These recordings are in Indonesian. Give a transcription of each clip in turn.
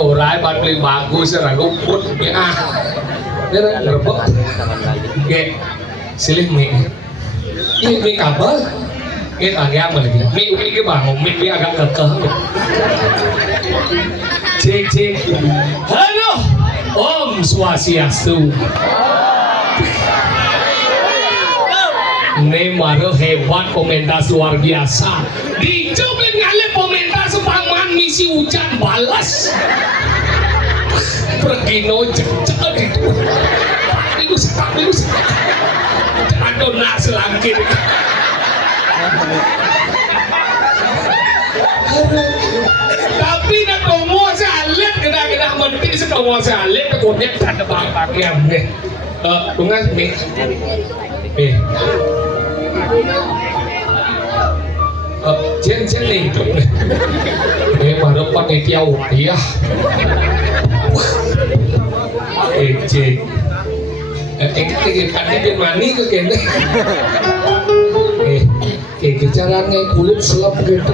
Orang paling bagus ya rumput ya dia ngerebek kayak silih mie ini mie kabel ini agak apa lagi mie ke bangun mie agak kekeh cek halo Om Swastiastu ini baru hebat komentar luar biasa dicoba ngalih komentar sepangan misi hujan balas pergi nojek itu adona selangkit tapi nak komo salet kena menti sekomo salet kemudian ada bang-bangnya tungas nih jen nih baru panitia ya cek kan dia mani ke kene caranya kulit selap gitu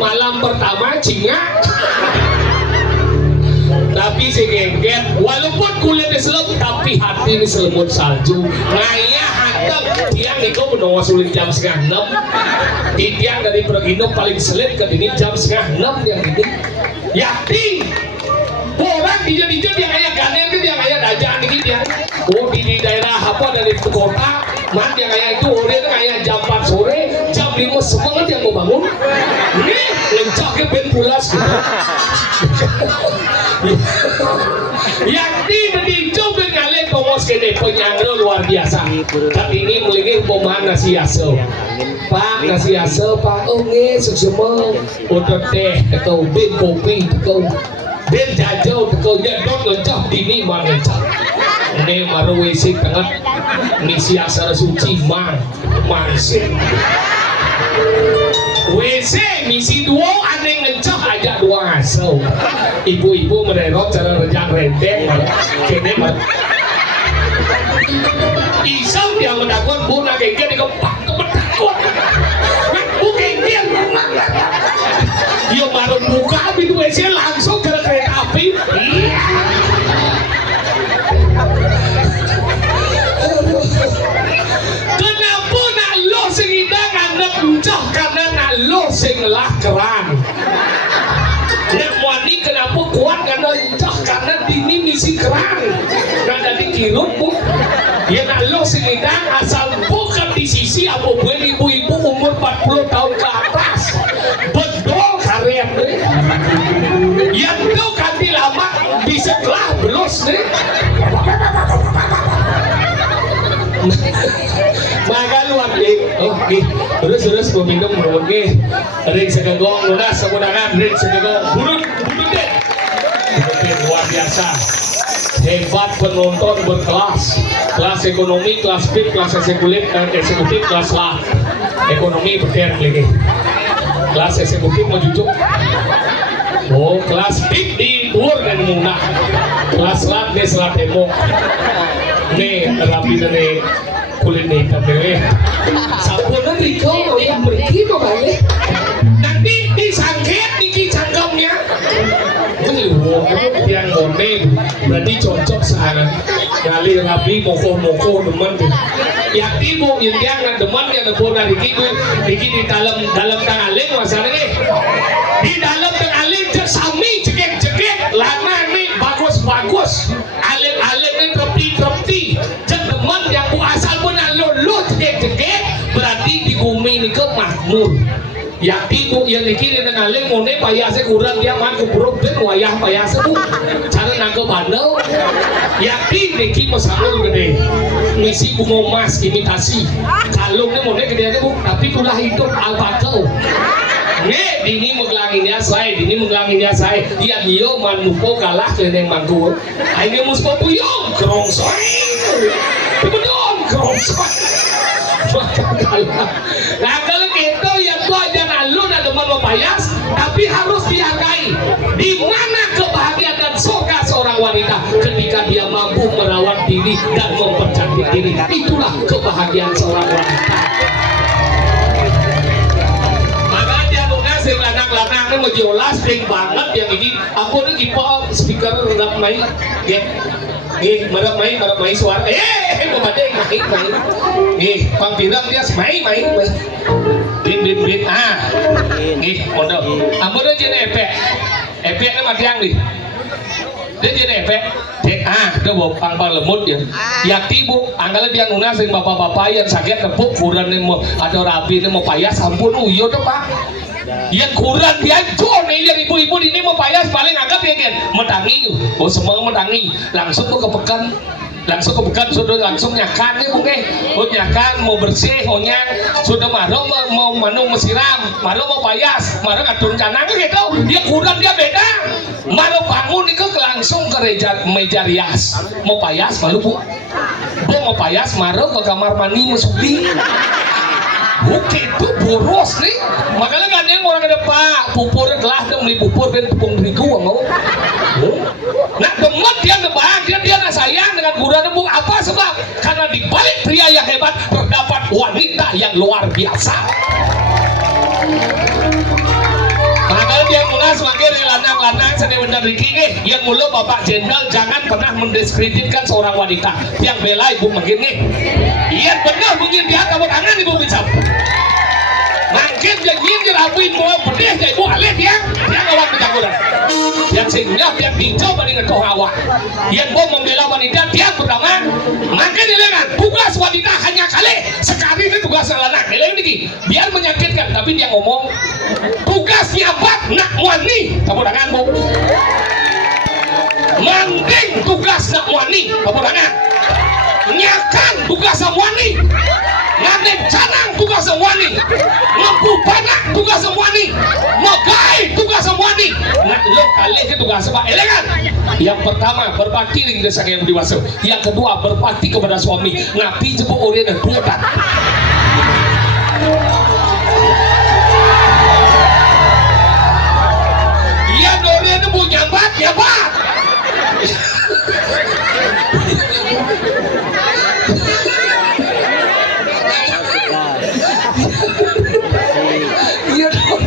malam pertama cingak tapi si gengget walaupun kulitnya selep tapi hati ini selemut salju ngaya hantam tiang niko menawa sulit jam 5:30 di tiang dari Pergindo paling selit ke ini jam 5:30 yang ini yakti orang dijo dia kayak ganel kan dia kayak dajaan ini dia di daerah apa dari kota man yang kayak itu orang kayak jam 4 sore jam 5 semangat yang mau bangun ini lencaknya ben pulas gitu yakni dicoba kalian komos kene penyangro luar biasa tapi ini melingin pemain nasi aso pak nasi aso pak nge semua udah teh atau ben kopi atau ben jajau atau nyedot lencak dini mana lencak ini maru WC tengah misi asal suci masih WC misi 2 ada yang ngecok aja 2 asal ibu-ibu mererot cara rejang renteng kene isau dia menakut bu nak kengkian dikepak kepetakut bu kengkian yo baru buka pintu WC langsung ke kereta api kenapa nak lo sengidang anak mencah karena nak lo senglah keran nak wani kenapa kuat karena mencah karena dini misi keran karena dikirut bu ya nak lo sengidang asal bukan di sisi apa buat ibu-ibu umur 40 tahun ke atas betul karya yang itu kanti lama bisa kelah belos nih makan luar dik oke terus mau minum oke ring segegong lunas semudahan ring segegong burut deh luar biasa hebat penonton berkelas kelas ekonomi kelas VIP kelas eksekutif kelas lah ekonomi berker lagi kelas eksekutif mau jujuk oh kelas VIP di luar dan munah kelas lah di selat demo nih rapi dari kulit nih tapi sapunan Riko yang pergi kok balik nanti disangket di cangkamnya berarti cocok sana kali rapi moko demen yakti mo yang dia demen yang nepon dari gitu di dalam tangaling masalah nih di dalam tangaling sami cekek lama nih bagus alim nih trepti cek demen yang ku asal pun lo cekek berarti di bumi ini ke makmur yakti bu yang dikini dengan alim mone payasnya kurang dia man kuburuk dan wayah payasnya bu cara nangkep bandel yakti diki masalul gede misi bunga emas imitasi kalungnya mone gede aja bu tapi tulah hidup alpakel dini menglanginya saya dia manupo kalah ke yang mangku ini muspo puyong kerongsoy bedon kerongsoy nah kalau gitu yang tua jangan lu dan teman payas tapi harus dihargai di mana kebahagiaan dan soka seorang wanita ketika dia mampu merawat diri dan mempercantik diri itulah kebahagiaan seorang wanita. Makanya sing lanang-lanang ini mau jelas ding banget yang ini aku ini kipa speaker rendah main marah main suara mau badai main pang bilang dia main bin modal ambo dia jadi efeknya mati yang nih dia jadi efek dia bawa pang lemut ya yakti bu anggalan dia nuna sing bapak-bapak yang sakit tepuk kurang nih mau ada rapi nih mau payah sampun uyo tuh pak yang kurang dia jauh nih yang ibu-ibu ini mau payah paling agak ya kan mendangi semua mendangi langsung tuh kepekan sudah langsung nyakan nih mungkin nyakan mau bersih sudah mau manung mesiram mau payas ngatur canang gitu dia kurang dia beda bangun itu langsung ke meja rias mau payas bu mau payas ke kamar mandi musubi bukit itu boros nih makanya kan yang orang ada pak pupurnya gelas dan beli pupur dan tepung terigu mau nah demet dia bahagia dia sayang dengan kurang bu apa sebab karena di balik pria yang hebat terdapat wanita yang luar biasa makanya dia mulai sebagai lanang-lanang sedang benar dikini yang mula Bapak Jenderal jangan pernah mendiskreditkan seorang wanita yang bela ibu begini iya benar mungkin dia kamu tangan ibu bisa mungkin janjiin jerabuin mau pedih ya ibu alih dia ngawak ketakutan yang sehingga yang dicoba dengan kohawak yang mau membela wanita dia pertama makin dilengan tugas wanita hanya sekali ini tugas lanang ini biar menyakitkan tapi dia ngomong tugasnya bak nak wani kamu tanganmu manding tugas nak wani kamu tangan nyakan tugas wani ngadeng canang tugas wani lampu panak tugas wani magai tugas wani nah lo kali itu tugas apa elegan yang pertama berbakti dengan desa yang dewasa yang kedua berbakti kepada suami ngapi jepuk orang dan buatan iya dori itu bu nyambat iya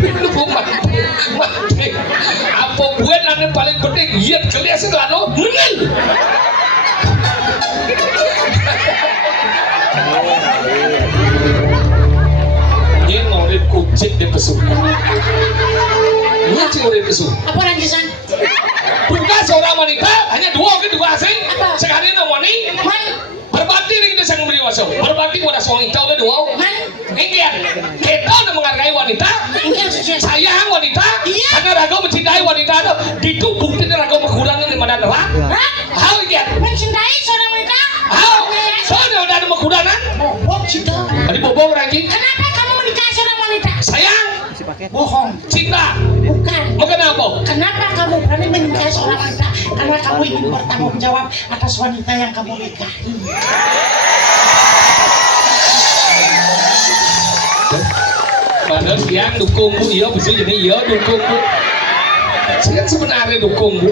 itu bu mati apa buat yang paling penting iya kalian setelah lo menil ini ngorit kucing di pesu ini ngorit pesu apa lanjutan bukan seorang wanita hanya dua asing sekali namanya berbakti dengan desa yang beri wasau berbakti kepada suami tahu dua ingin kita udah menghargai wanita sayang wanita karena raga mencintai wanita itu buktinya raga kekurangan di mana neraka hal ingin mencintai seorang wanita soalnya udah ada kekurangan tadi bobong ranking kenapa kamu menikahi seorang wanita sayang bohong cinta bukan kenapa kamu berani menikahi seorang wanita karena kamu ingin bertanggung jawab atas wanita yang kamu nikahi padahal dia dukung bu iya bisa jadi iya dukung bu saya sebenarnya dukung bu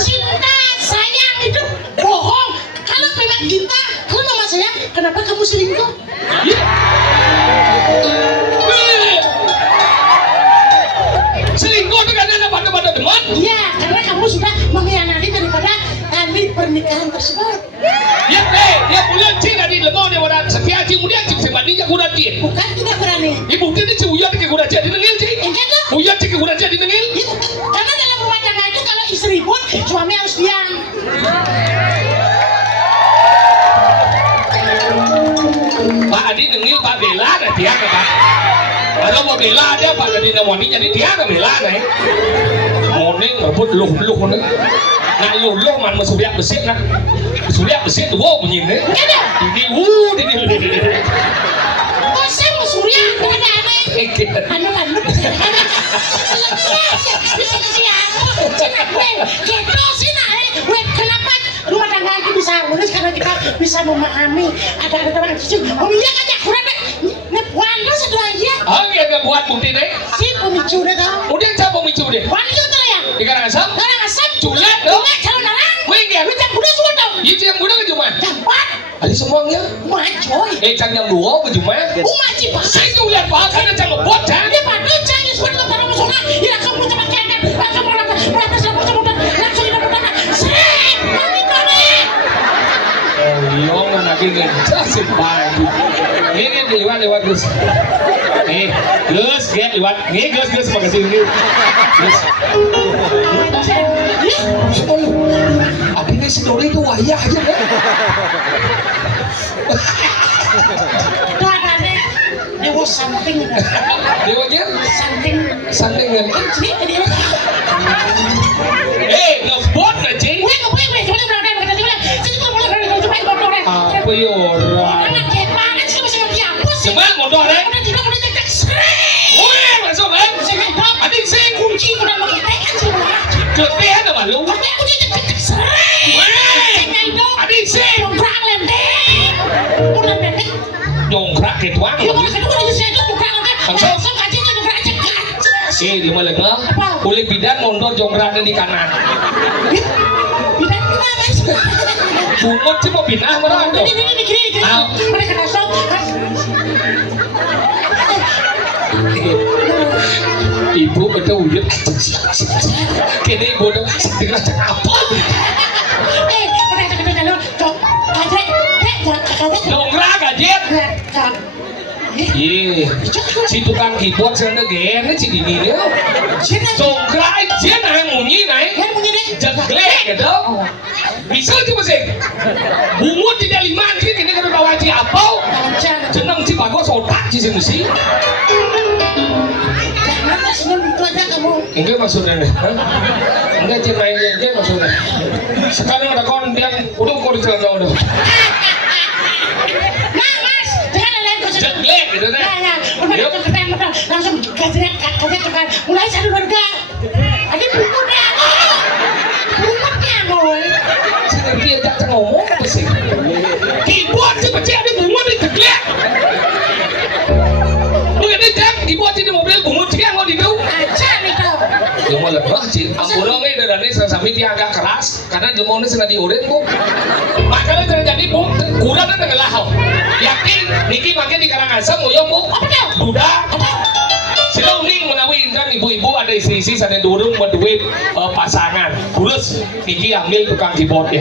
cinta sayang itu bohong kalau memang cinta kalau mama sayang kenapa kamu selingkuh selingkuh itu karena ada pada teman iya karena kamu sudah mengkhianati dan bukan tidak berani. Ibu ini si Uyat ke kuda jadi nengil sih. Enggak dong. Uyat ke kuda jadi nengil. Itu, karena dalam rumah tangga itu kalau istri pun suami harus diam. Pak Adi nengil Pak Bela ada dia kan Pak. Ada Pak Bela ada Pak Adi nawani jadi dia ada Bela nih. Morning ngebut luh nih. Nah luh man masuriak besit nah. Masuriak besit tuh bunyi nih. Enggak ada. Ini. Bosan Surya, ada aneh. Anu. Bisa kesiangan. Cina gue, gitu sih nah. Gue kenapa rumah tangga itu bisa harmonis karena kita bisa memahami ada orang cucu. Oh iya kan ya kurang deh. Wanda satu aja. Ah dia buat bukti nih. Si pemicu deh tau. Udah siapa pemicu deh? Wanda itu ya. Di Karangasem. Karangasem. Culet dong. Culet kalau narang. Wih Lu yang budak semua tau. itu yang muda ke cuma. Cepat. Ada semuanya. Macoy. Can yang dua ke cuma. Umaci pak. Saya tuh lihat Pak karena can ngebot can. Dia pada cari suara para pesona. Ya langsung cepat kena. Langsung meratas langsung hidup tanah. Srek. Mami kami. Oh iya mana gini. Jasik banget. Ini lewat Gus. Gus lihat lewat. Nih Gus makasih ini. Gus. Adiknya si Dori itu wayah aja ya. Dewa something. Dewanya Something kan. ini. Ngebot aja. Gue coba Apa ya orang? anak kayak mana sih masih mau dihapus sih? Coba motor deh. Udah tidak boleh cek srek. Wih masuk kan? Adik sing. Kunci udah mau kita kan sih. Keteh ada malu. Tapi aku cek srek. Adik sing. Dongkrak lenteng. Udah pendek. Dongkrak ketuang. Ya kalau kedua aja saya dongkrak kan. Langsung kajinya dongkrak aja kaca. Di mana nggak? Kulit bidan mondor jongkraknya di kanan. Bidan kenapa sih? Bungut sih mau pindah mana ada? Ini kiri. Mereka nasab. Ibu betul wujud. Kini ibu dong setengah apa? Mereka kedua cok kajet. Dongkrak aja. Iya, si tukang keyboard sana gene si dini dia. Dongkrak aja nah munyi naik. Jeglek gitu. Bisa cuma sih. Bungut tidak lima sih ini kalau bawa si apau. Jeneng si bagus otak sih mesti. Kenapa senyum itu aja kamu? Enggak maksudnya nih. Enggak cina ini maksudnya. Sekarang ada kawan yang udah kau dicelang udah. Nah mas, jangan lain kau Jeglek gitu deh. Ya, betul. Langsung kajet tukar. Mulai satu warga. Adik bungkutnya boy. Dia tak ngomong apa sih? Keyboard sih pasti ada bungut di jeglek. Begini jam keyboard di mobil bungut sih yang mau didu. Aja nih tau. Yang mau lebah sih. Ampun ini dari sampai dia agak keras karena jelma ini sudah diurin bu. Makanya terjadi bu kurang dan tenggelah. Yakin Niki makin di Karangasem uyung bu. Apa tuh? Duda. Sila uning menawi indran ibu-ibu ada isi-isi sana durung berduit pasangan. Terus Niki ambil tukang keyboard ya.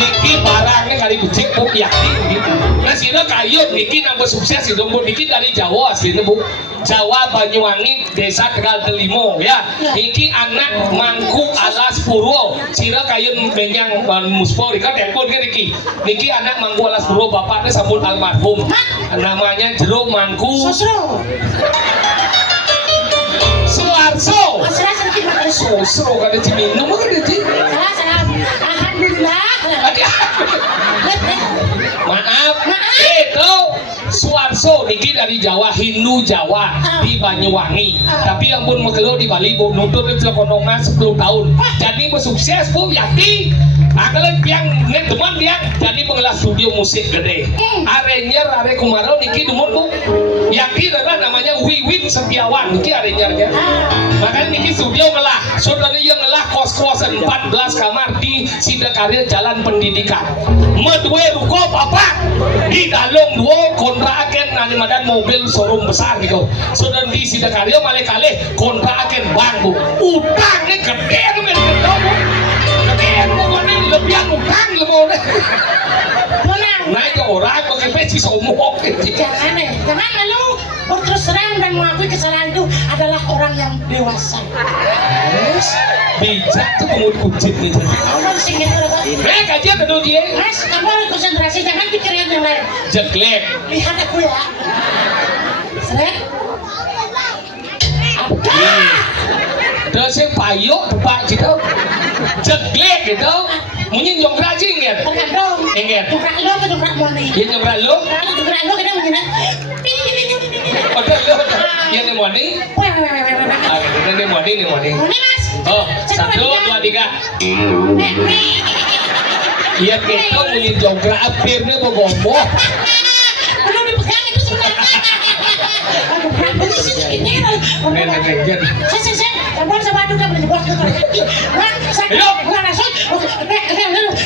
Niki barangnya kali becek bu yakin gitu. Nah sila kayu Niki nambah sukses itu bu. Niki dari Jawa aslinya bu. Jawa Banyuwangi Desa Tegal Delimo ya. Niki anak Mangku Alas Purwo. Sila kayu benyang Muspo kan telepon kan Niki. Niki anak Mangku Alas Purwo bapaknya sampun almarhum. Namanya Jero Mangku. Sosro. Suarso. Salah sedikit mas. Sosro kan ada minum kan ada Salah. Alhamdulillah. Maaf. Itu Suarso niki dari Jawa, Hindu Jawa di Banyuwangi. Tapi yang pun mekelo di Bali bu nuntut itu konongan 10 tahun. Jadi bersukses bu yakin. Kalian yang net teman dia jadi pengelola studio musik gede. Arenyer are Kumaro niki demun bu. Yakin adalah namanya Wiwin Setiawan niki arenyernya. Makanya niki studio ngelah. Saudara yang ngelah kos-kosan 14 kamar di Sidakarya Jalan Pendidikan. Medwe ruko bapak di dalung dua kontrakan nanti madan mobil showroom besar gitu. Saudara di Sidakarya malah kalih kontrakan bang bu. Utangnya gede men gitu bu. Gede pokoknya lebih utang lu mau deh. Naik ke orang pakai si somok. Jangan jangan lalu berterus terang dan mengakui kesalahan itu adalah orang yang dewasa. Terus bijak tuh pengut kucing nih. Orang singit itu. Kajian kedua dia. Mas, kamu harus konsentrasi, jangan pikirin yang lain. Jeglek. Lihat aku ya. Seret. Terus yang payuk tepak gitu. Jeglek gitu. Mungkin nyongkrak sih inget. Bukan dong. Inget. Jongkrak lo ke jongkrak moni. Dia nyongkrak lu. Jongkrak lo kita mungkin. Ada lu. Yang ini moni. Ah, ini moni. Moni mas. Oh, 1, 2, 3. Iya kita mungkin jongkrak akhirnya mau ngomong. Belum dipegang itu sebenarnya. Aduh, berapa sih segini? Nenek. Saya, kamu sama aduh kan menyebut ke kaki. Wah, saya bukan rasut.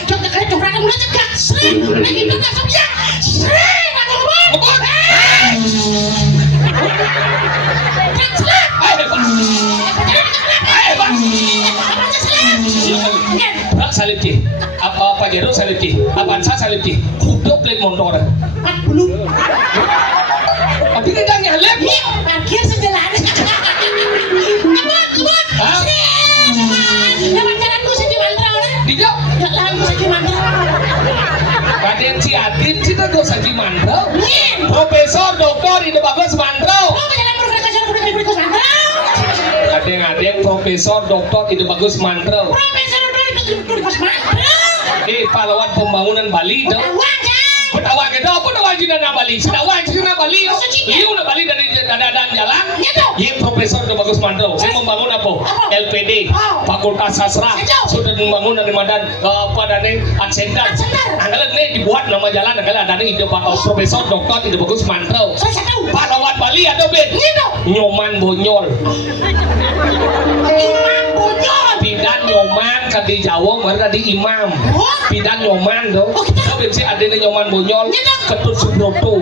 Jongkrak mulai cekak. Sering, lagi itu langsung ya. Sering, aku ngomong. Salib ki, apa Jero salib ki, Avanza salib ki, kudo plate motor. 40. Tapi dia dah nyalip. Parkir sejalan. Kebun. Lewat jalanku saja mantra. Dijak. Jalanku saja mantra. Raden si Adit kita dosa di mandro. Nih. Profesor doktor ini bagus mandro. Oh, jalan profesor kuda mantra. Adeng profesor doktor itu bagus mandro. Profesor kuda mantra. Pahlawan pembangunan Bali itu. Petawa kita apa nama Cina Bali? Sedawa Cina Bali. Iya udah Bali dari dan jalan. Iya profesor udah bagus mandro. Saya membangun apa? LPD, Fakultas Sastra. Sudah membangun dari Madan apa dari Aksendar. Anggalan nih dibuat nama jalan anggalan ada nih itu profesor doktor itu bagus mandro. Pahlawan Bali ada bet. Nyoman Bonyol. Pidan Nyoman kadi Jawa mereka di imam. Pidan Nyoman dong. Tapi si adanya Nyoman Bonyol Ketut Subroto.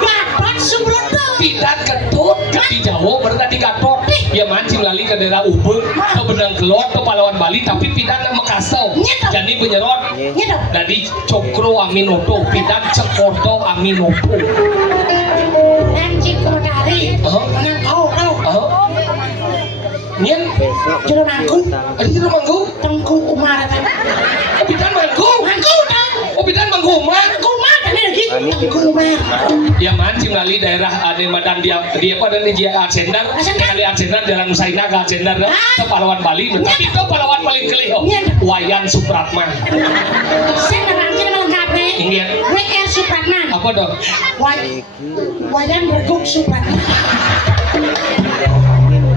Gatot Subroto. Pidan Ketut kadi Jawa mereka di Gatot. Dia mancing lali ke daerah Ubud. Ke Benang Kelot ke Pahlawan Bali tapi pidan Makassau. Jadi penyerot. Dari Cokro Aminoto. Pidan Cekoto Aminoto. Anjing komodari. Menang kau. Nyen, Jero mangku. ada jero manggu? Tengku Umar. Bidan manggu? Mangku dong. Bidan manggu Umar? Tengku Umar ada lagi. Tengku Umar. Ya mancing lali daerah ada Madan dia apa dan dia Arsendar. Kali Arsendar jalan Musaina ke Arsendar ke Pahlawan Bali. Tapi itu pahlawan paling kelihok. Wayan Supratman. Saya nama anjir nama lengkapnya. Ingat. WR Supratman. Apa dong? Wayan Reguk Supratman.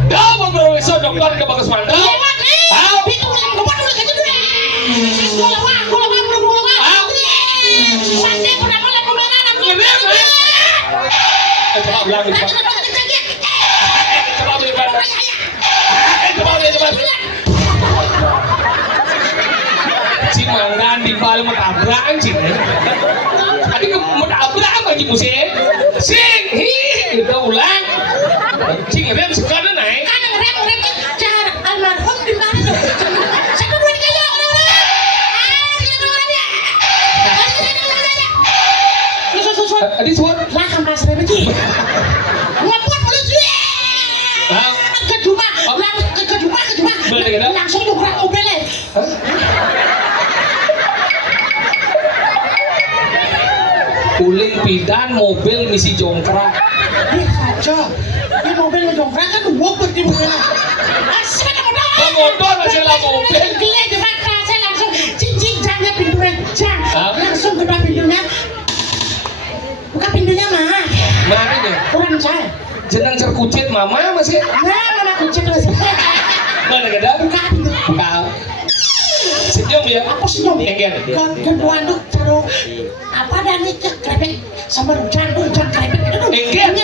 Kamu profesor doktor ke bagus mandal. Lewat nih. Itu ulang kemana ulang aja dulu. Gula wah. Mande udah mulai pembelaan aku. Coba ulang coba. Coba ulang. Coba. Si Manggan di bal menabrak anjing. Tadi menabrak apa anjing musim? Sing, udah ulang. Cing rem sekarang naik. Kan rem cara almarhum di mana tuh? Satu dua tiga ya orang-orang. Adi suat. Lah kampas rem itu. Ngapot mulus dia. Kedua. Langsung nubrak mobilnya. Kuling pidan mobil misi jongkrak. Saja. Ini mobil ngejongkrak kan wobet di mobilnya. Asal ada motor masih lah mobil. Dia jebak saya langsung cincin jangnya pintunya jang. Langsung buka pintunya. Buka pintunya mah. Mana nih? Kurang saya. Jenang cerkucit mama masih. Nah, mama kucing masih. Mana kada? Buka pintu. Buka. Senyum ya? Apa senyum? Engger. Kedua itu taruh apa dan itu krepek sama hujan krepek itu tuh. Engger.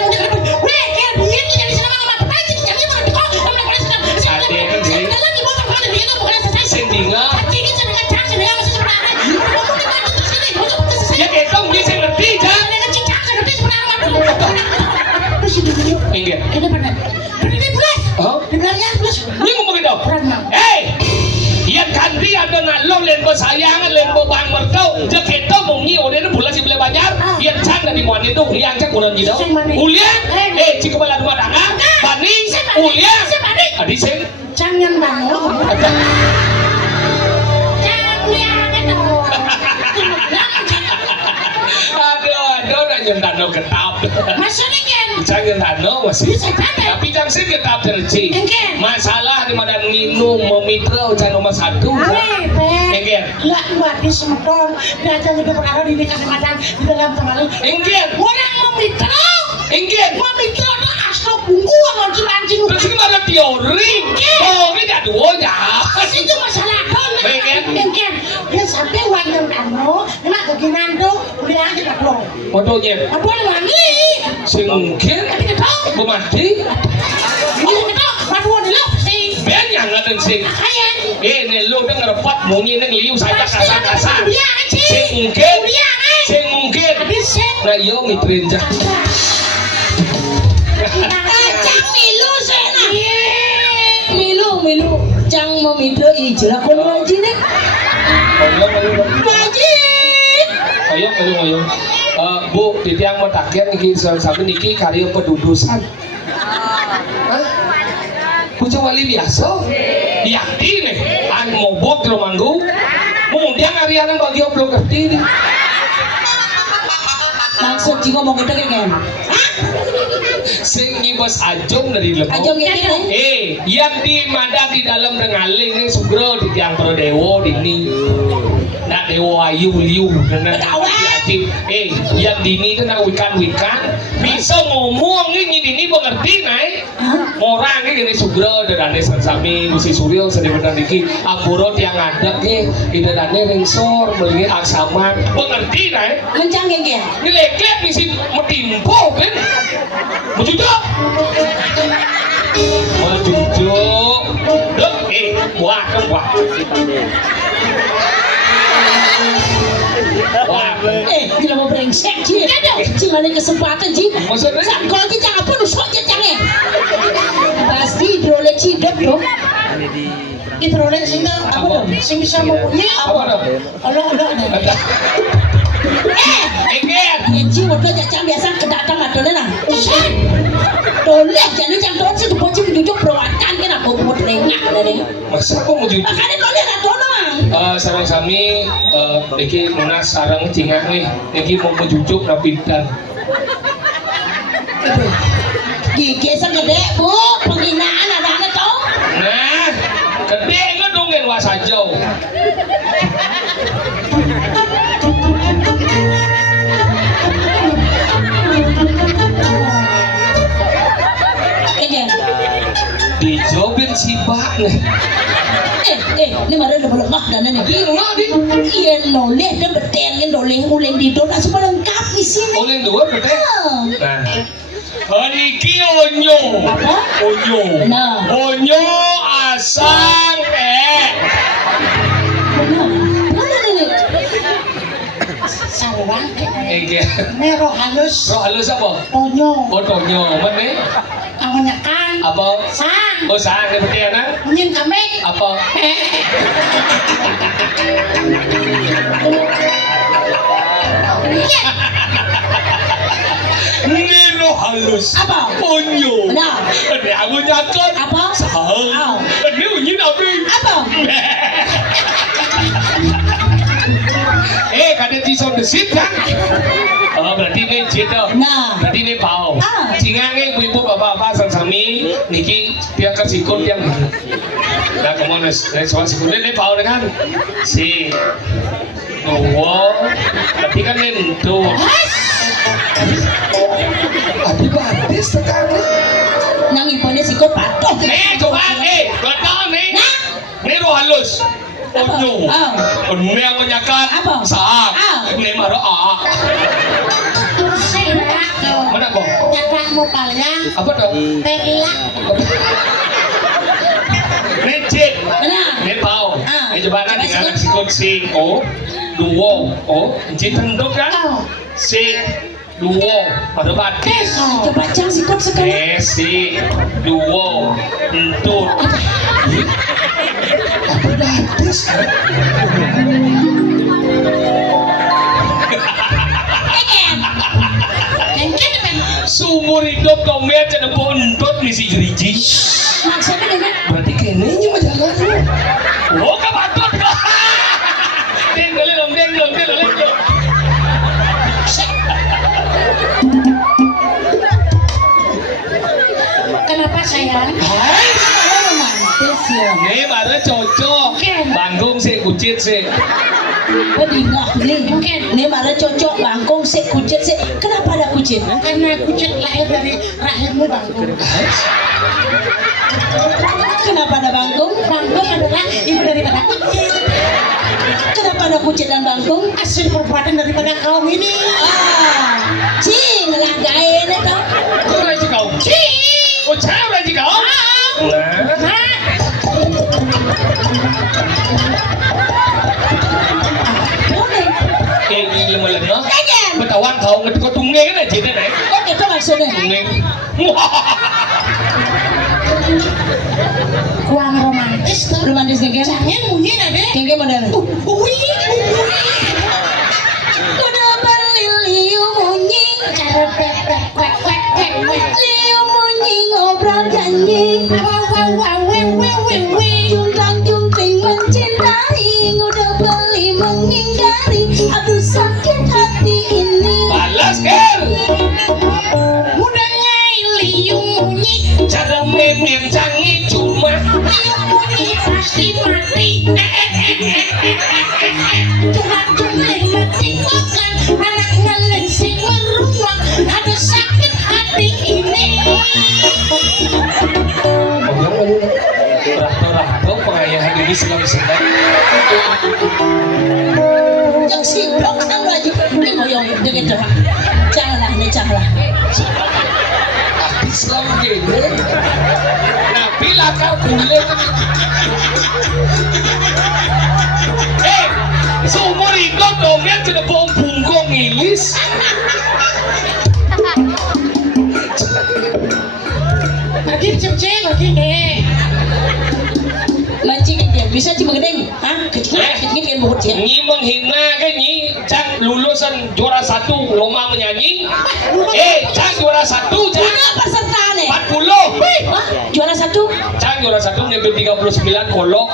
Weh, kayak dia nih jadi senang sama apa aja nih jadi mau dikau kamu boleh senang. Ade kan sih. Dalam di motor mana dia tuh bukan selesai. Sendinga. Ini senang cang senang masih sebenarnya. Kamu di mana terus ini? Mau selesai. Ya ketong dia sing ngerti jan. Ada cicak ngerti sebenarnya. Terus ini video. Engger. Ini benar. Ini bulan. Oh. Di belakangnya plus. Ini ngomong gitu. Hey. Yan kandi ada nalong len bo sayangan len bo bang merkau. Ja ketong mung ni ode bulan si banyak yang can dari muan itu uliang cek kurang gitu uliang jika bala dua dangan bani uliang adi sing jangan bangun jangan uliang itu aduh nanya dano ketap maksudnya kan jangan dano masih tapi jangan sih ketap terci masalah di mana minum memitra jangan nomor satu enggak lah buat di semeton belajar lebih perkara di kecamatan di dalam tempat enggak orang memitra enggak memitra itu asal bungku mancing terus gimana teori oh ini ada dua ya itu masalah enggak dia sampai uang yang kamu memang keginan tuh udah aja tak dong fotonya aduh lagi sing mungkin bumati ini kita aduh dulu sih ben yang ngaden sing ini lu denger pot bunyi nang liu saja kasar-kasar sing mungkin nah yo mitrin jah cang milu sena milu cang memitra ijlah kon wajib nih ayo Bu titiang mau takian niki sampai niki karya pedudusan kucu wali biasa yakti nih an mobok lo manggu kemudian harian bagi oblok ngerti nih maksud jika mau kita kan sing nyibas ajom dari lemau ajom ini yang di mana di dalam rengaling ini sugro di tiang prodewo dini nak dewo ayu liu dan yang dini itu nak wikan bisa ngomong ini dini mengerti naik orang ini gini sugro dan sami musi suryo sedih benar diki ampuro tiang adat nih ida dane ringsor beli aksama mengerti naik mencang geng ini lekep misi metimpo kan Mujujuk Duk wah tidak mau brengsek Ji Ji ada kesempatan Ji maksudnya kalau Ji jangan apa nusuk aja jangan pasti hidrolik cidep dong hidrolik sih apa dong sih bisa mempunyai apa dong Allah Ji waktu jajang biasa kedatang adolnya nah dolek jadi jangan dolek sih tuh Ji menjujuk perawatan kan aku mau terengah dari masa aku mau jujuk makanya dolek adolnya sarang sami iki lunas sarang cingak nih iki mau menjujuk rapidan gigi segede bu penghinaan anak-anak tau nah gede ngedongin wasajau dijobin si bak nih ini mana udah melemah dan ini iya noleh dan betengin noleh uleng di dona semua lengkap di sini uleng dua beteng nah niki onyo onyo asang sarang roh halus apa? tonyo mana? awanyakan apa? sang sang seperti anak nyin kami apa? Nero halus apa? Onyo Nah ini aku nyakat apa? sang ini unyin apa? Apa? Kada tison desit kan? Oh berarti ini jeda. Nah berarti ini pau cingange ibu bapak-bapak sami niki tiang kesikun tiang nah kemana soal sikun ini pau dengan si berarti kan ini tuh adik badis sekali nang ibunya sikut patuh coba betul nih ini roh halus Onyo, ini aku nyakat sah, ini marah mana kok? nyakat mukanya Apa dong? perlak Necit, ini tahu. Ini coba nanti dengan si kunci duo, encik tenduk kan? Si duo, pada batis. coba cang sikut sekali Si duo, entut. Apa batis? tomet cenah pondot misi jeriji. Maksudnya dengan Berarti kenenya mah jalan. Oh, ka batot ka. Deng dong. Kenapa sayang? romantis ya. Nih baru cocok. Banggung sih, kucit sih. Pedingah nih. Nih malah cocok bangkong sih, kucit sih. Kenapa ada kucit? Karena kucing lahir dari rahimmu bangkung. Kenapa ada bangkong? Bangkung adalah ibu daripada kucing. Kenapa ada kucit dan bangkong? Hasil perbuatan daripada kaum ini. Cing lah gaen itu. Kau lagi kau. Oh, cah lagi kau. Nah. Boleh. Kayak gila malah no. Betawan kau ngerti kau tunggu kan aja deh. Oke, itu maksudnya. Kurang romantis tuh. Romantis genggen. Jangan mungkin ada. Genggen model. Udah berliliu munyi. Cara pepet kwek kwek kwek kwek. Liu munyi ngobrol janji. Juntang junting mencintai. Udah beli menghindari. Aduh sakit hati ini. Balas kan. Mudahnya liung munyi. Cara memang canggih cuma. Liung munyi pasti mati. Tuhan juling mati makan. Anak ngeleng sing meruang. Aduh sakit hati ini. Rahto pengayahan ini sedang. Yang sibuk kan lagi. Ngoyong dengan doa. Janganlah nih janganlah. Islam gini. Nabi lakar kulit. Seumur hidup dongnya tidak bom bungkong ngilis. Lagi cem-cem lagi deh. Mancing dia bisa cuma gedeng. Hah? Kecil kan buat dia. Nyi menghina kan nyi. Cang lulusan juara 1 lomba menyanyi. Cang juara 1 cang. Udah peserta nih. 40. Hah? Juara 1? Cang juara 1 nyambil 39 kolok.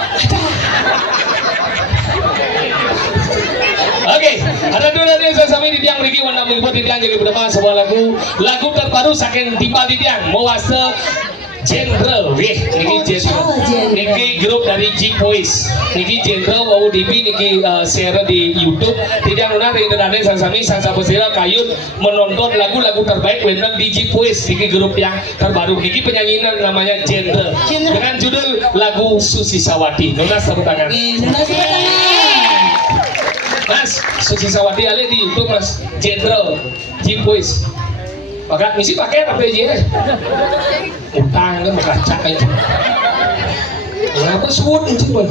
Oke, ada dua dari sesami di tiang Riki warna mengubah di tiang jadi pertama sebuah lagu terbaru saking tiba di tiang mewasta General, niki General, niki grup dari G Boys, niki General mau dibi niki share di YouTube. Tidak benar tidak ada sesami sansa pesira kayut menonton lagu-lagu terbaik benar di G Boys, niki grup yang terbaru, niki penyanyinya namanya General dengan judul lagu Susi Sawati. Nona tepuk tangan. Mas, Susi Sawati ada di YouTube mas, General, G Boys. Maka misi pakai apa aja? Utang kan mengacak aja. Kenapa suut itu bang?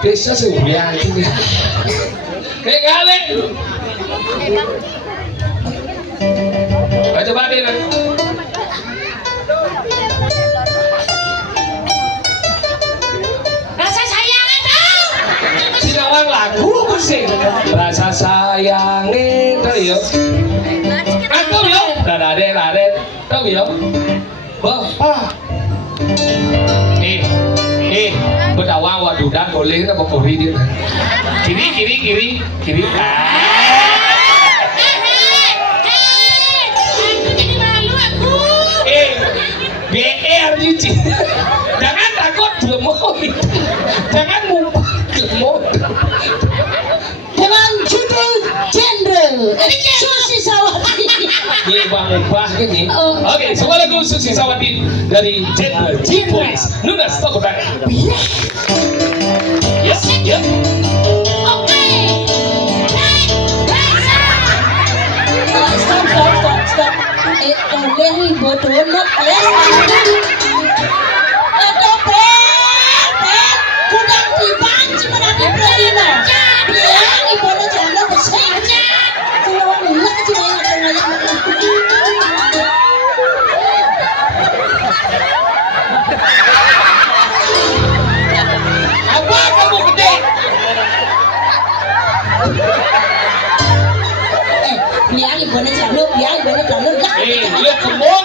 Desa sebulan itu. Kayak kali. Coba deh nak. Rasa sayang itu. Sinawang lagu musik. Rasa sayang itu ya. Tahu yo, radet, tahu yo, boh, berdawang wadudan boleh apa kori dia, kiri, Aku jadi malu aku. BR Yuci, jangan takut lemot, jangan mumpah lemot. Dengan judul General Susi Sawati. Ini ubah kan nih. Oke, semua lagu Susi Sawati dari General G Boys. Nuna stop back. Yes, yeah. Oke. Stop. Oleh ibu donat Atau Kudang dibanci menanti Bradina. Bilang ibu donat jangan besar. Kalau nggak cuma yang Apa kamu gede? bilang ibu donat jangan. Lihat kembang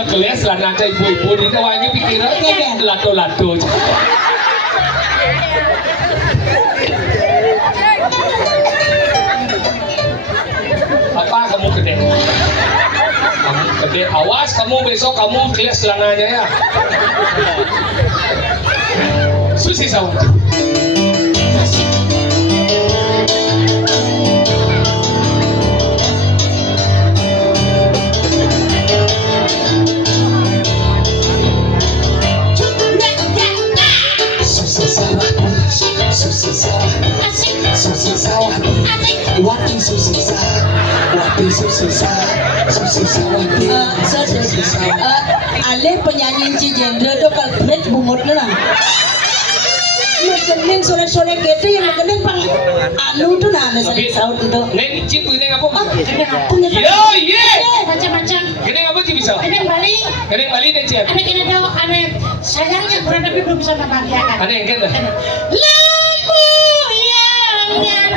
Kalau keles lah nanti ibu-ibu ini wangi pikiran lato-lato. Apa kamu gede? Kamu gede, awas kamu besok kamu keles celananya ya. Susi sawah. Ale penyanyi Cijendra tu kalbret bungut lah. Mungkin sore-sore gitu yang mungkin pang anu tu nah nasi saud itu. Neng cip ini apa? Punya Yo ye. Macam-macam. Ini apa cip bisa? Ada yang Bali. Ini Bali dan cip. Ada kena tahu, ada sayangnya kurang tapi belum bisa membahagiakan. Ada yang kena. Lampu yang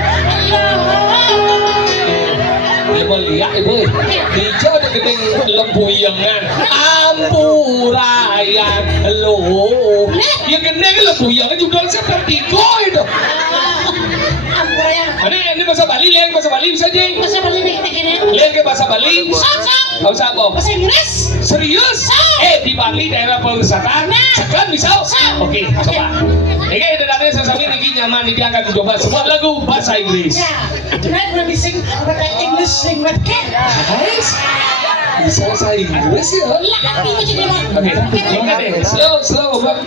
Ibu lihat ibu, hijau ada gedeng lempuyangan, ampurayan lo, ya gedeng lempuyangan juga seperti kau itu. Ampurayan. Ini bahasa Bali, lihat bahasa Bali bisa jeng. Bahasa Bali ini. Lihat ke bahasa Bali. Sok. Bahasa apa? Bahasa Inggris. Serius? Di Bali daerah pariwisata. Sekarang bisa? Oke, coba. Ini dari sesami ini nyaman ini akan coba semua lagu bahasa Inggris. Ya, tonight we'll be sing pakai English sing with Ken. Guys, bisa bahasa Inggris ya? Lah, aku mau jadi mana? Oke, slow, Bang.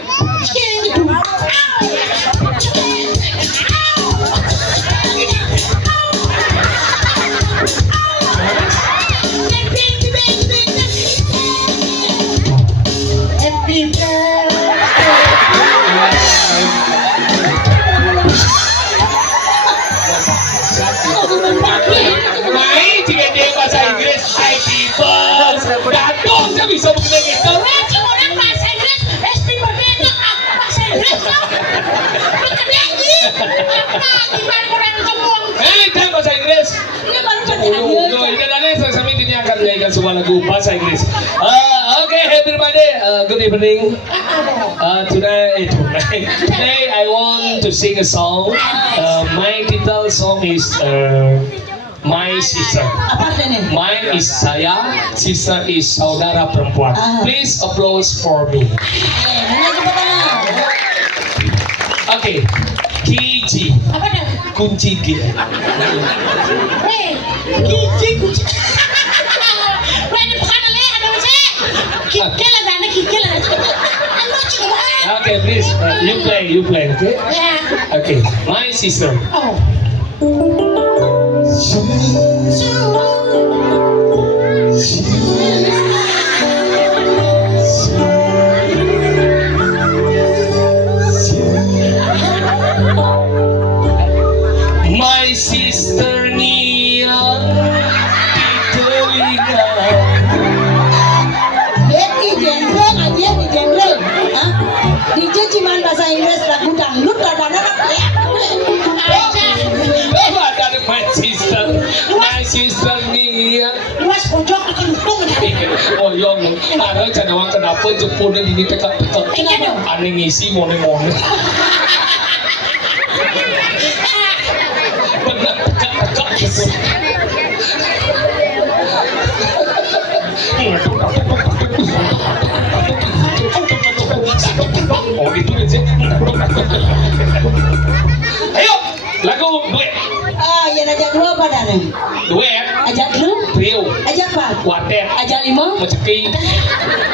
Happy birthday. Mai jika dia bahasa Inggris, happy birthday. Datuk saya bisa begini gitu. Cuma orang bahasa Inggris, happy birthday itu bahasa Inggris. Bukan lagi. Gimana orang ngomong? Itu bahasa Inggris. ini baru penyanyi. Ini tadi sesami ini akan menyanyikan sebuah lagu bahasa Inggris. Okay, happy birthday. Good evening. Today I want to sing a song. My title song is My Sister. Apa ini? Mine is saya, sister is saudara perempuan. Please applause for me. Nanya cepat. Okay, KG, Apa dah? kunci G. Kunci. Wah, ini bukan ada macam. Kikil ada, kikil ada. Anu cuma. Okay, please, you play, okay? Ya. Okay, my sister. Oh. My sister Nia di telinga. Di genre. DJ cuman bahasa Inggris lagu dangdut kadang-kadang Apa ada my sister Nia. Luas pojok dikentung. Oh yang ada cenawang kenapa Jepun ini tekak-tekak. Aneh ngisi mone-mone. Benar tekak-tekak Jepun. Oh gitu aja. Ayo, lagu duet. ya ajak dulu apa dah nih? Duet, Ajak dulu? trio, Ajak apa? quartet, Ajak lima? menceki,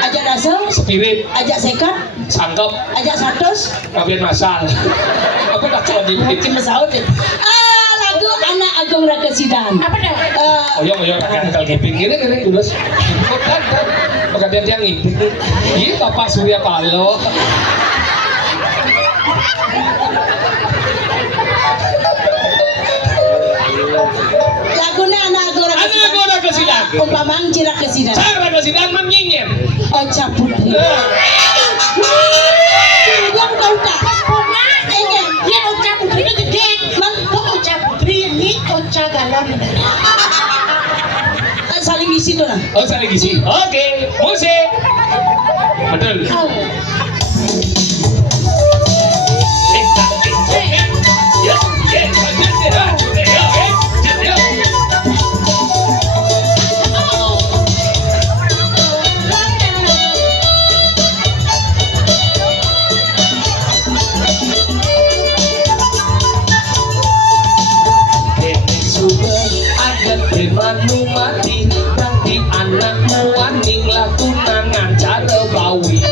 Ajak dasar? spirit, Ajak sekat? sangkep, Ajak 100? kabian masal. Aku tak tahu di Mungkin Masaud lagu Anak Agung Rakesidan. Apa dah? Oyong kan kal giping gini ulas. Kan pegadian yang ngiping. Iya Bapak Surya Paloh. Lagunya Anak Agung Rakesidan. Anak Agung Rakesidan. Umpamang Cirak Kesidan. Saya Rakesidan menyinyin. Oca Putri. Yang kau tak? Dia Ocha Putri itu gede. Mang Ocha Putri ini Ocha Galon. Saling gizi tuh lah. Oh, saling gizi. Oke, musik. Betul. Manu mati nanti anakmu aning lakunan cara bawi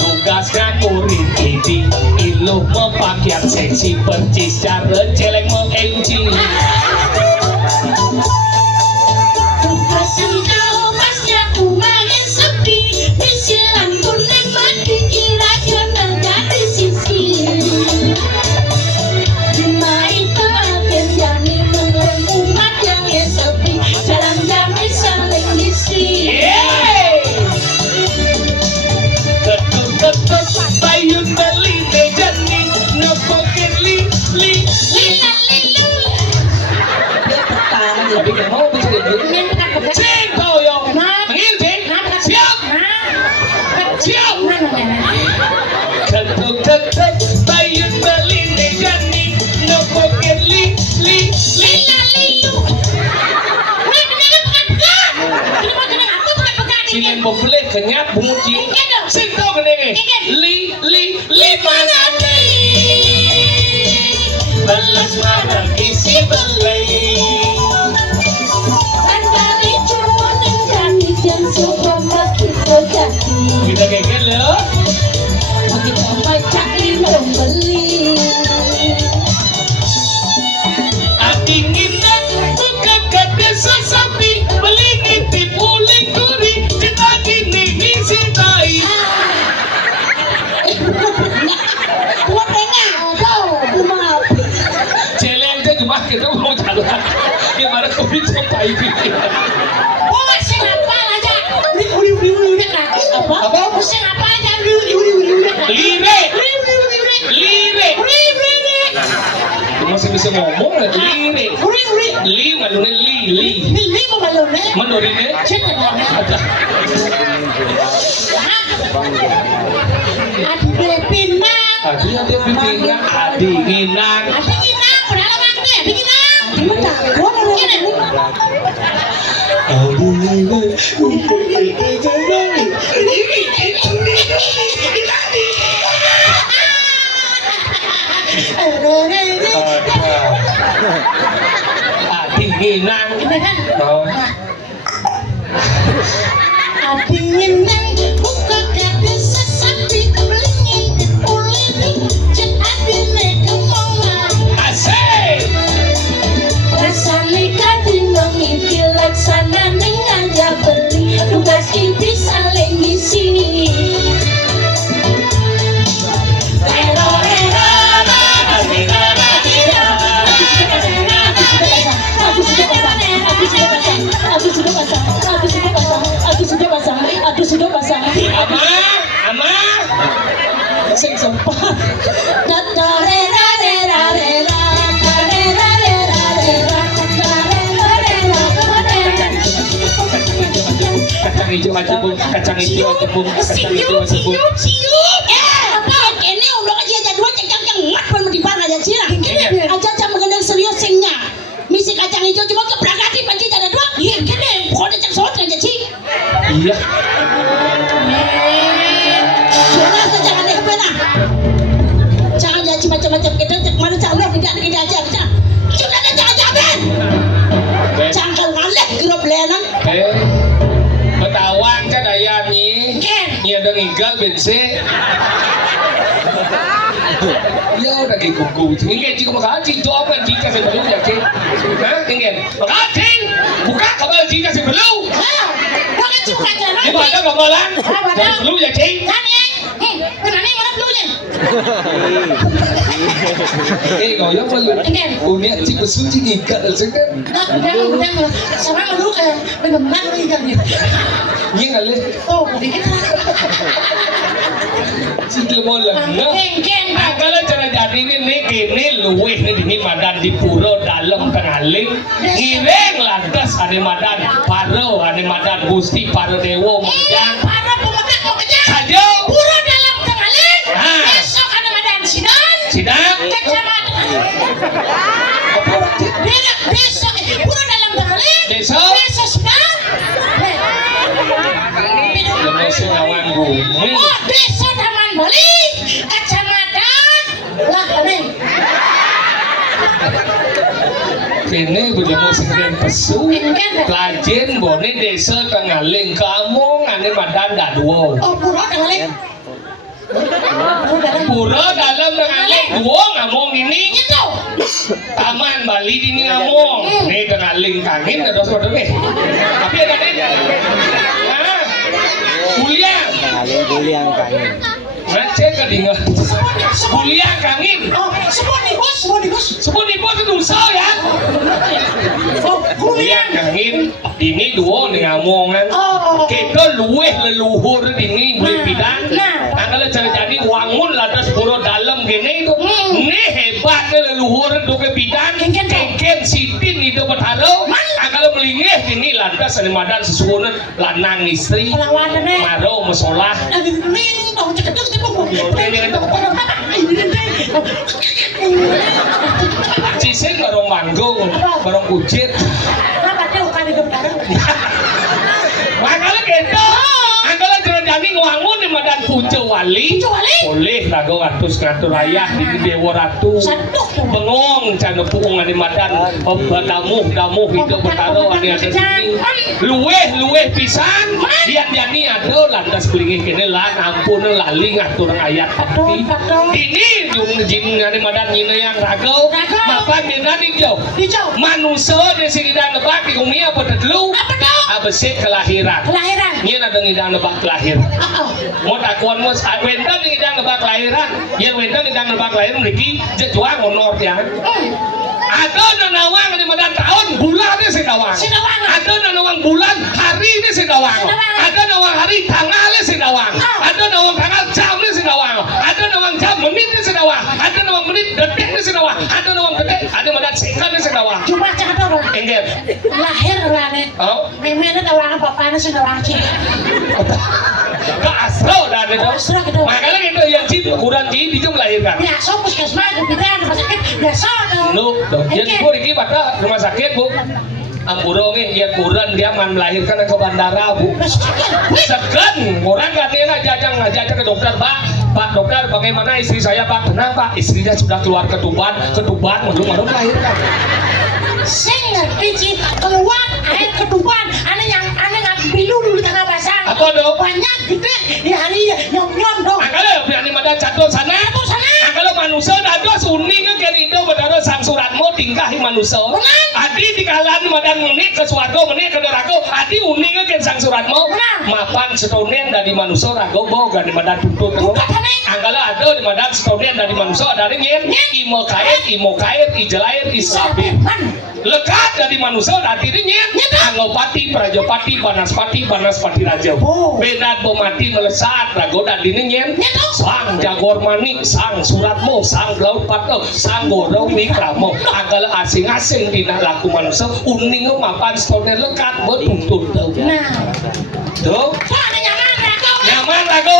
tugasnya kurit ini iluh mempakaian seksi percis cara celeng mengenci Tugasan kau pasnya aku makin sepi, misilan kuning mati kira kena jadi sisi. Mai terakhir yang umat yang sepi, dalam jamin saling isi. Ketut bayun beli mejani nopokin li Lila lilu, Dia pertama dia. tapi kan mau bisa dibeli yang bukan bukan. cing toyo Nah, panggil cing nah, bukan. siap Nah, siap nah. ketut bayun beli mejani nopokin li Lila lilu. Wih, kenapa bukan bukan? Kenapa kena apa bukan bukan ini? sini mau beli kenyap bunyi Ingin dong. sing tau kenenge Ingin. lima nanti belas mana isi beli Andali cuma nengkani dan suka mati kejati. kita kekel lo Kita baca membeli. atinginan buka kade sasapi beli nitip uling kuri kita kini ngisi tai Kuat tengah. Kau rumah api. celeng aja cuma kita mau jalan gimana kau bisa tai Oh masih ngapal aja. Uri kan. Apa? Masih ngapal aja. Uri kan. lire Uri. Lu masih bisa ngomong ya lire Uri. li malune li Ini mau balonnya. menurine Cek mana? ada Adi Bepina. adi ada pipinya adi nginang Adi Ginang. Udah lama gede. Adi Ginang. Cuma takut orang Gini. adi nginang Ini kan. oh Adi Ginang. Buka kade sesapi belingin. Ulin. Cek adi nekemongan. asik Rasane kadang mengimpi laksana ning aja beli tugas inti saling ngisi. Aku sudah pasang. ama Sing sempat. kacang hijau aja bung kacang hijau aja bung kacang hijau aja bung Siup. Apa? Ini udah aja jadi dua cengkang mat pun di mana aja sih. Aja jam mengenal serius singnya. Misi kacang hijau cuma keberangkati panci ada dua. Iya gini. Pokoknya cek sot aja sih. iya Jelas aja jangan deh benar. Jangan jadi macam-macam kita cek mana calon tidak aja kita. Sudah ada jangan jamin. Cangkal ngaleh grup lenan. Betawang kan ayam nih iya udah ngigal bensin ya udah kayak kuku ingin jika makasih itu apa jika sebelum ya cing ingin makasih buka kabel jika sebelum Bukan suka jalan. ini ada kabelan sebelum ya cing Kan ya? Kenapa mana dulunya? kau yang belum punya jika suci ngigal sengkan Udah, sama dulu kayak benar-benar nih kan. ini ngalih Oh, dikit. jika mau lengah Keng. angkalan cara jadi ini kini luweh ini madan di pura dalam tengaling ireng lantas ane madan paro ane madan gusti paro dewo mengejar para pemegang mau kejar saja pura dalam tengaling Ah. besok ada madan sidang kecamatan besok pura dalam tengaling besok sidang Indonesia lawan bumi oh desa Taman Bali kecamatan lah neng kini berjemu singkian pesu Lajen bone desa tengaling kamu ane madan daduo oh pura tengaling pura dalam tengaling duo ngamong ini itu Taman Bali ini ngamong nih tengaling kangin ada sesuatu nih tapi ada nih kuliah Kuliah kangin. ngecek ke dinga kuliah kangin oh semua nih bos sebut ibu itu dosa ya oh kuliah kangin ini dua nih ngamongan oh kita luweh leluhur ini boleh bidang tanggal jadi wangun ladas puro dalam gini itu ini hebat leluhur itu ke bidang kengken sitin itu bertaruh kalau melingih ini lantas ada madan sesuatu lanang istri lawan nih maro musolah min dong ceketut Cisin barong manggung, barong kujit. kenapa dia bukan hidup darah Makanya gitu. Angkala jadi ngwangun di madan pujo wali. Boleh lagu ngatur ayah di dewa ratu. Bengong cana puungan di madan damuh hidup bertaruh ani ada sini. Luweh pisan. Dia jani ada lantas pelingih kene lan ampun lali ngatur ayat pati. Ini jin ngani madan nyina yang ragau. Mapan dina dijau. Manusia di sini dan lebak di umi apa tedlu. Abesek kelahiran. Nyina ada ngidang lebak lahir. Mau takuan mus wenda ngidang lebak lahiran. Yen wenda ngidang lebak lahir mriki jejuang honor ya. Ada nanawang di madan tahun bulan ini sedawang. Ada nanawang bulan hari ini sedawang. Ada nawang hari tanggal ini sedawang. Ada nawang tanggal jam ini sedawang. Ada nawang jam menit ini sedawang. Ada nawang menit detik ini sedawang. Ada nawang detik. Ada madan sekon ini sedawang. cuma cakap orang Enggak. lahir lah nih Oh. memangnya tawang bapaknya sudah wajib Ke astro dan itu. Astro gitu. Makanya gitu yang cip kurang cip itu melahirkan. biasa puskesmas di bidang rumah sakit biasa dong Lu, jadi bu Riki pada rumah sakit bu. Ampuro nih, ya kurang dia man melahirkan ke bandara bu. Segen, orang katanya jajang ke dokter Pak dokter bagaimana istri saya Pak? Tenang Pak, istrinya sudah keluar ketuban belum melahirkan. saya ngerti sih keluar air ketuban aneh nggak pilu dulu di tengah pasang Apa dong? banyak gede di hari nyom dong Kalau berani mada catur sana. Kalau manusia dado suning kan itu bedaro sang suratmu tingkahi manusia. Adi di kalan madan menit ke suarga menit ke neraka. Adi uning kan sang suratmu. Mapan setonen dari manusia rago boga di madan tuntut. Angkala ada di madan setonen dari manusia ada nyen imo kait ijelair isabit. Lekat dari manusia nanti nyen anggopati prajopati banaspati raja. Benat bomati melesat rago dan dini nyen sang jagor manik sang suratmu sang laut patel sang gorong wikramo angkala asing-asing dina laku manusia uning mapan stone lekat betuntut nah tuh Pak, ada nyaman rago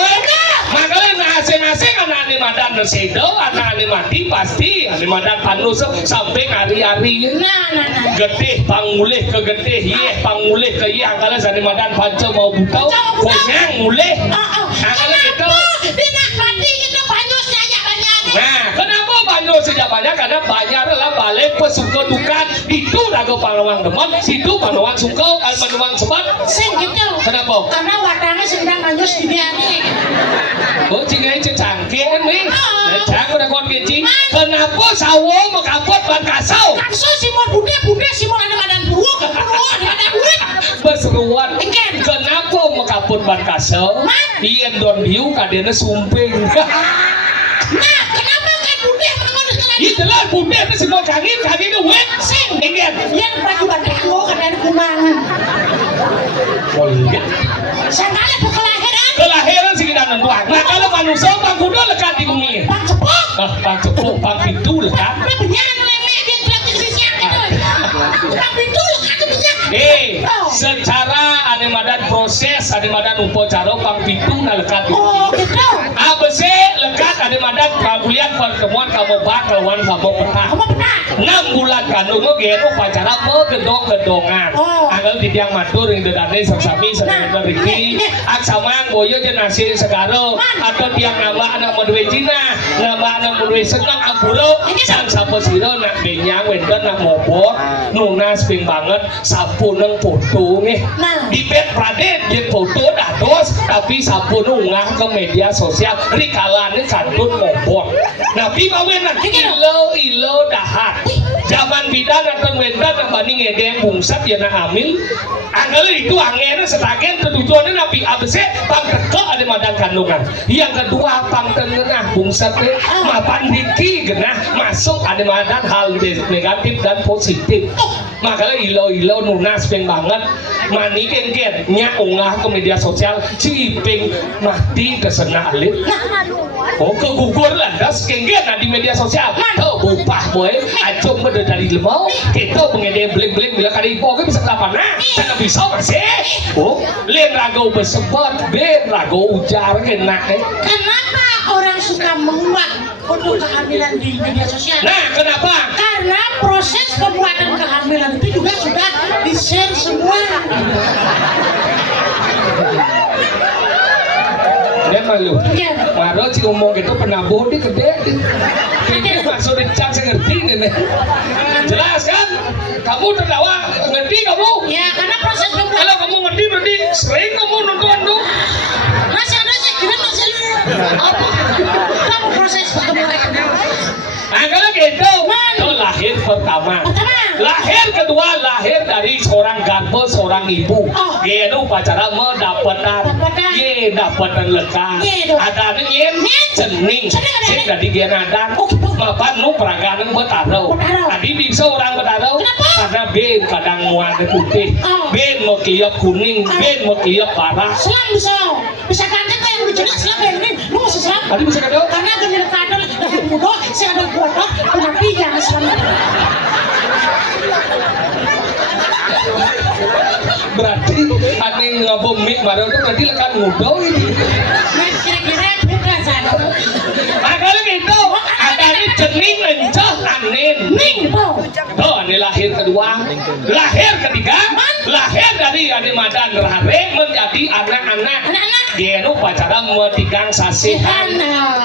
makanya asing-asing anak ane madan sedo anak ane mati pasti ane madan panus sampai hari-hari nah getih pangulih ke getih yeh pangulih ke yeh angkala ane madan panco mau bukau konyang mulih angkala gitu tidak mati itu banyusnya aja banyak nah kenapa banyak sejak banyak karena banyak adalah balik pesuka dukan itu raga panawang demam situ panawang suka panawang sebat sing gitu kenapa karena wadahnya sedang banyus di dia nih oh cingnya cangkir nih cang udah kon kecing kenapa sawo mengkapot ban kasau kakso si mau bude si mau ada badan buruk ada duit berseruan kenapa mengkapot ban kasau iya don biu kadena sumping nah kenapa kan bude itulah bude itu semua kaki itu wet sing ingin yang baju badan lo kadang kumangan oh iya sangkali kelahiran kelahiran sih kita nentuan nah kalau manusia bang kuda lekat di bumi bang cepok Pang cepuk, pang pintu lah kan. Nah penyanyi nenek dia gratis di siang itu. Pang pintu lah kan minyak. Secara animadan proses animadan upacara pang pintu na lekat. Oh gitu. ABC lekat animadan kabulian pertemuan kamu bak lawan kamu pernah. Kamu pernah? 6 bulan kandung ge upacara gedong-gedongan. Anggal di tiang matur yang dedane sami sedang riki aksamang boyo jeung nasi segaro atau tiang nambah anak modwe Cina nambah anak modwe senang ampuro sang saposiro nak benyang wenten nak mobor nunas ping banget sapuneng foto nih di pet pradet jeung foto dados tapi sapun unggah ke media sosial rikalane kantun mobor nabi mawenan ilo dahat zaman bidan atau wenten nak banding ngedeng bungsat ya nak amil anggal itu angennya setagen tujuannya nabi ABC pang teke ada madang kandungan yang kedua pang tengah bungsat mapan diki genah masuk ada madang hal negatif dan positif makanya ilo nunas peng banget mani gengget nya unggah ke media sosial ciping mati kesena alit oh kegugur landas gengget di media sosial tuh bupah boy acung beda dari lemau kita pengedeng bling-bling bila kali ipo bisa kapan jangan bisa masih oh lain rago bersebat ben rago ujar kena Kenapa orang suka menguak untuk kehamilan di media sosial? nah kenapa? Karena proses pembuatan kehamilan itu juga sudah di-share semua. Dia malu. Iya. Baru si ngomong gitu penabuh dia gede. Ini maksud dicak saya ngerti nih. Jelas kan? Kamu tertawa ngerti kamu? Ya karena proses pembuatan. Kalau kamu ngerti berarti sering kamu nonton tuh. Masih ada sih, kira masih apa? Kamu proses pembuatan. Nah kalau gitu, itu lahir pertama. Lahir kedua lahir dari seorang garbo, seorang ibu. Gitu upacara mendapatkan, dapatan lekat. Ada nyen cening, sing dari dia nadan. Mapan nu peraganan betaro. Tadi bisa orang betaro karena ben kadang warna putih, ben mau kiap kuning, ben mau kiap parah. Selam bisa kangen kayak yang lucu selam ini, lu masih selam? Tadi bisa kado? Karena gini kado lahir muda, saya ada bodoh, tapi jangan selam. Berarti ada yang ngabung mik baru itu berarti lekan muda ini. Nah kira-kira bukan sana. Nah kalau gitu ada ini cening encah anin. Ning tuh. Oh ini lahir kedua, lahir ketiga, lahir dari animadan rahare menjadi anak-anak. Dia upacara metigang sasihan.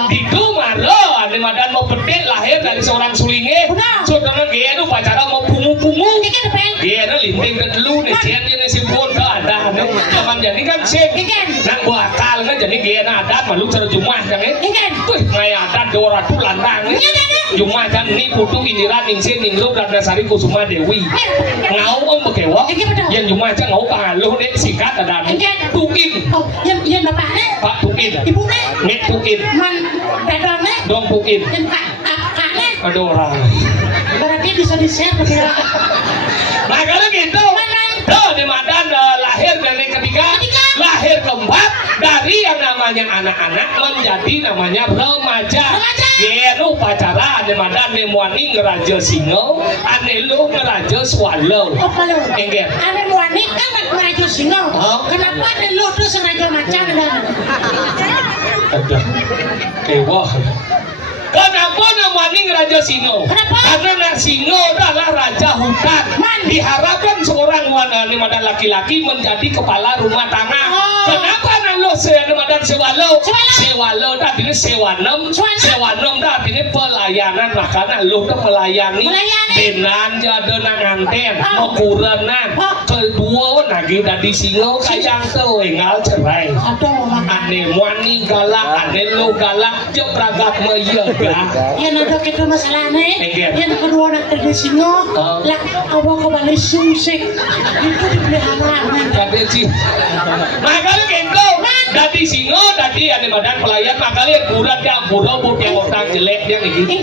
Itu malo animadan mau petik lahir dari seorang sulinge. Saudara dia upacara mau pungu-pungu. Dia linting ke dulu nih dia simpul ke ada zaman jadi kan sih. Nang buat akal kan jadi dia ada malu cara Jumat jangan. Wih ngaya adat dua ratu lantang. Jumat kan ini putu Indira Ningsih Ningrum Ratnasari Kusuma Dewi. Ngau om bekewa. Yang Jumat kan ngau pangaluh dek singkat ada tukin. Oh yang bapaknya. Pak tukin. Ibunya. Nek tukin. Man dadonnya. Dong tukin. Dan kakaknya. Ada orang. Berarti bisa di-share begitu. Nah kalau gitu, tuh di Madan lahir dari ketiga, lahir keempat dari yang namanya anak-anak menjadi namanya remaja. Dia upacara di Madan Nemuani ngeraja singo, ane lu ngeraja swallow. Oh kalau, enggak. ane muani kan ngeraja singo. Kenapa ane lu tuh ngeraja macan dan? Ada, kewah. Kenapa namanya Raja Singo? Kenapa? Karena Singo adalah raja hutan. Diharapkan seorang wanita dan laki-laki menjadi kepala rumah tangga. Kenapa nalo dan sewalo? Sewalo tadi ini sewanem tadi ini pelayanan makanya lo tuh melayani. Benan jadi nganten, mau kurenan. Kedua lagi dari Singo kayak telengal cerai. Ane wani galak, ane lo galak, jok ragak meyega. Yang ada kita masalahnya, yang kedua nak dari Singo, lah awak kembali susik, itu dipelihara. Tapi sih, makanya gitu, dari Singo tadi ada badan pelayan, makanya kurat yang buruk yang orang jelek yang ini.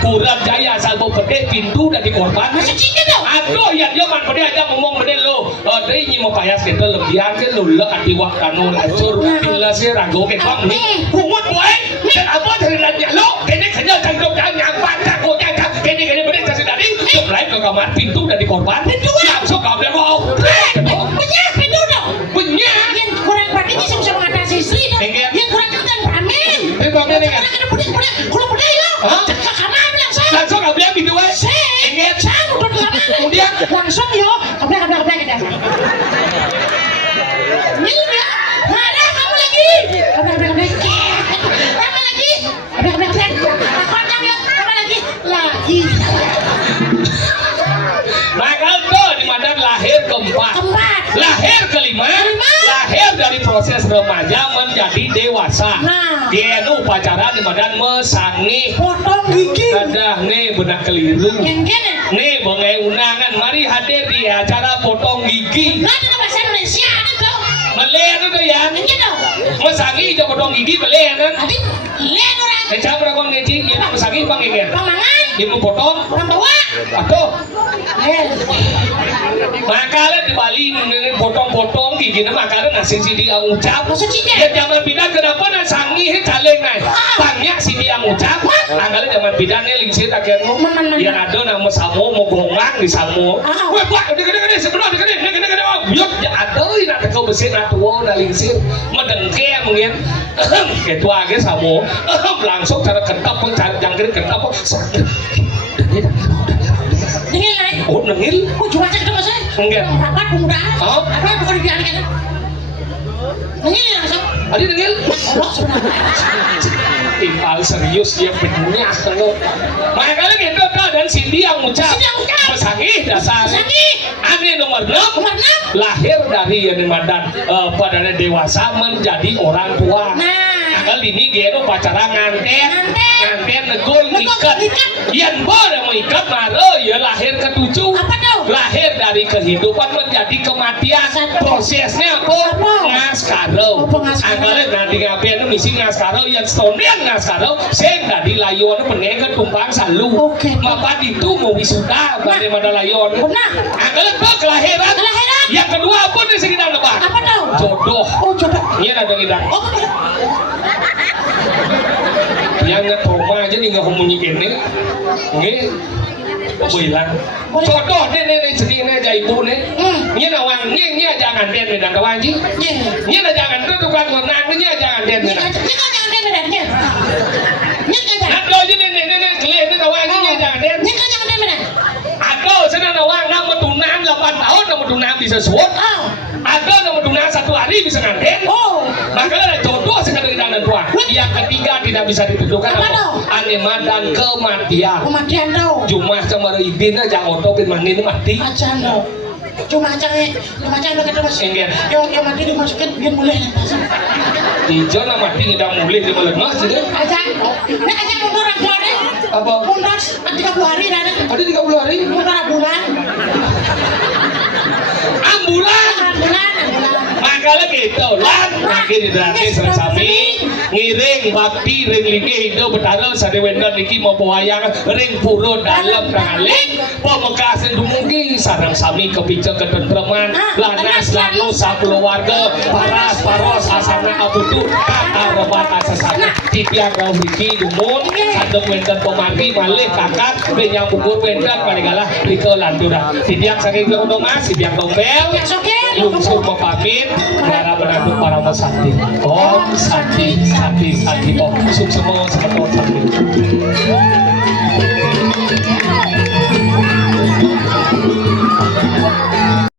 Kurat jaya asal mau pede pintu dari korban. Masih cinta dong. Aduh, yang dia man pede aja ngomong pede lo, dari ini mau payas kita lebihan ke lo lek ati waktu lacur, bila sih ragu ke bang nih, pungut boy, dan apa dari nanya lo, kene kerja ke kamar pintu udah dikorban. Pintu langsung kau bilang mau. Punya pintu dong. Punya. Yang kurang berarti bisa mengatasi istri dong. Yang kurang kan Amin. Itu Amin kan. Kalau punya ya. Ke kamar langsung. Langsung kau bilang pintu wes. Ingat. Saya udah lama. Kemudian langsung yo. Kabel kita. Ini udah. Mana kamu lagi? Kabel. Kamu lagi. Kabel. Kamu lagi. Maka tuh di mana lahir keempat, lahir kelima, lahir dari proses remaja menjadi dewasa. Nah, dia nu upacara di mana mesangi, potong gigi. ada nih benak keliru. Yang gini. Nih bengai undangan, mari hadir di acara potong gigi. Nah, dalam bahasa Indonesia ada tuh. Belen itu ya. Yang gitu. Mesangi jo potong gigi belen kan. Tadi lihat orang. Eca berapa ngeci, ini mesangi bang ingin. Pamangan. Ibu potong. Orang bawa. Aduh. Lihat. Makanya di Bali ini potong-potong gigi makanya nasi sidi yang ucap. Maksud sih Ya zaman pindah kenapa na sangi caleng naik. Banyak sidi yang ucap. Angkali zaman pindah nih lingsir akhirnya. Yang ada nama samu mau gongang di samu. Wah buat gede sebenarnya gede. Yuk ada ini nak kau bersih nak tua udah lingsir. Medengke mungkin. Ketua aja samu. Langsung cara kentap pun jangan kentap pun. Nengil naik. Oh nengil. Oh cuma cek sama saya. Enggak. Apa pemuda? Oh. Apa bukan dibiarkan? Nengil ya langsung. Adi nengil. Allah sebenarnya. Timpal serius dia punya kalau. Makanya gitu tuh dan Cindy yang ucap. Mesangi dasar. Mesangi. Ane nomor 6. Nomor 6. Lahir dari yang madan pada dewasa menjadi orang tua. Nah. Anggal ini gero pacaran nganten negul ikat. Yang baru mau ikat maro ya lahir ketujuh. Apa tuh? Lahir dari kehidupan menjadi kematian. Prosesnya apa? Ngaskaro. Anggalnya nanti ngapain itu misi ngaskaro yang stondian ngaskaro. Saya dari layon penega tumpang salu. Bapak itu mau wisuda bagaimana layon. Anggalnya tuh kelahiran. Yang kedua apa nih sekitar lebar? Apa tuh? Jodoh. Oh jodoh. Iya ada ngidang. Oh yang nggak trauma aja nih nggak komunikasi nih, bilang jodoh nih sedih nih aja ibu nih, ini nawang ini jangan den medan kawan ji, ini jangan tuh tukang menang ini jangan den medan, jangan den medan, ada aja nih kelih nih nawang ini jangan den, jangan den medan, ada sana nawang nama tunang 8 tahun nama tunang bisa suat, ada nama tunang 1 hari bisa nganten, makanya jodoh sekadar dan tua. Yang ketiga tidak bisa ditentukan apa? Anima dan kematian. Kematian tau. Cuma sama idin aja otopin mandi ini mati. Acan tau. Cuma acan udah kata mas. Yang mati dimasukin biar mulai. Ijo na mati ngidang mulai di malam mas jadi. Acan mundur aja deh. Apa? Mundur 30 hari dah. Ada 30 hari? Mundur bulan. Ambulan. Makanya gitu lan lagi di sami ngiring bakti ring liki hidup betara sadewenda niki mau wayang ring puro dalam kalik pemekasan dumugi sarang sami kepicek ketentreman lanas lanu sakeluarga paros asana abutu kata rebat asasana tipiang rau niki dumun sadem wenten pemati malih kakak benyang bukur wenten palingalah rike landura tipiang saking gerono mas tipiang dombel lungsur pamit para menantu para mesakti om sakti om sukses semua sakti